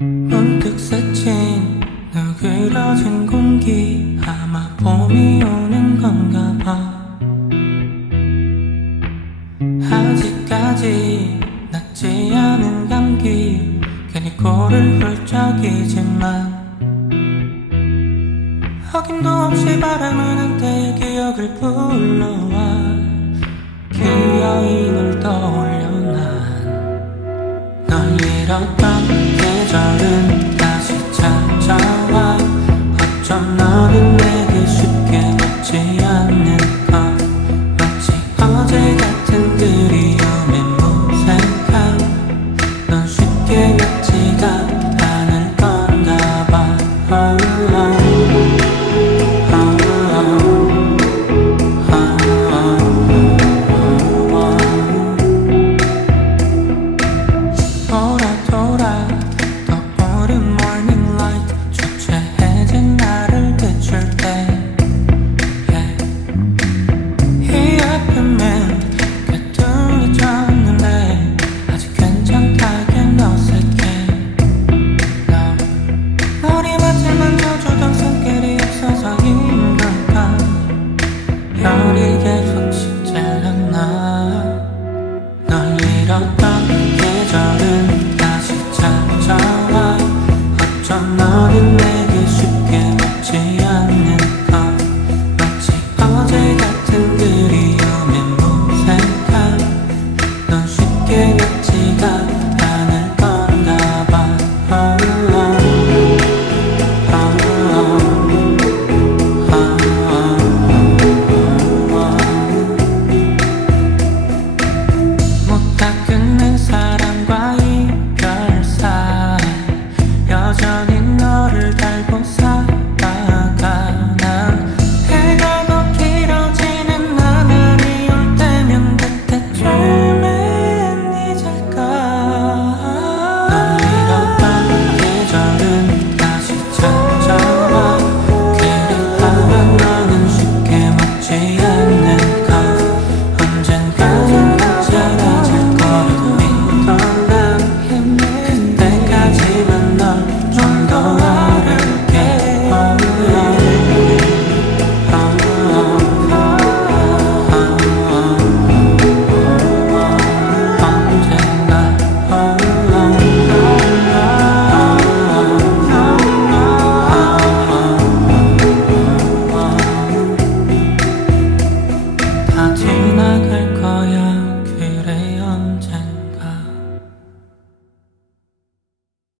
문득 스친 누그러진 공기, 아마 봄이 오는 건가 봐. 아직까지 낫지 않은 감기, 괜히 코를 훌쩍이지만 어김도 없이 바람은 한때의 기억을 불러와 그 여인을 떠올려 넌 잃었던 계절은 다시 찾아와. 어쩜 너는 내게 쉽게 묻지 않는 것, 마치 어제 같은 그리움의 무색함. 넌 쉽게 낫지가 않을 건가 봐. 돌아 떠오른 morning light, 주체해진 나를 비출 때 이 아픔은 꿰뚫려졌는데 아직 괜찮다긴 어색해. 너 머리맡을 만져주던 손길이 없어서인 걸까. 열이 계속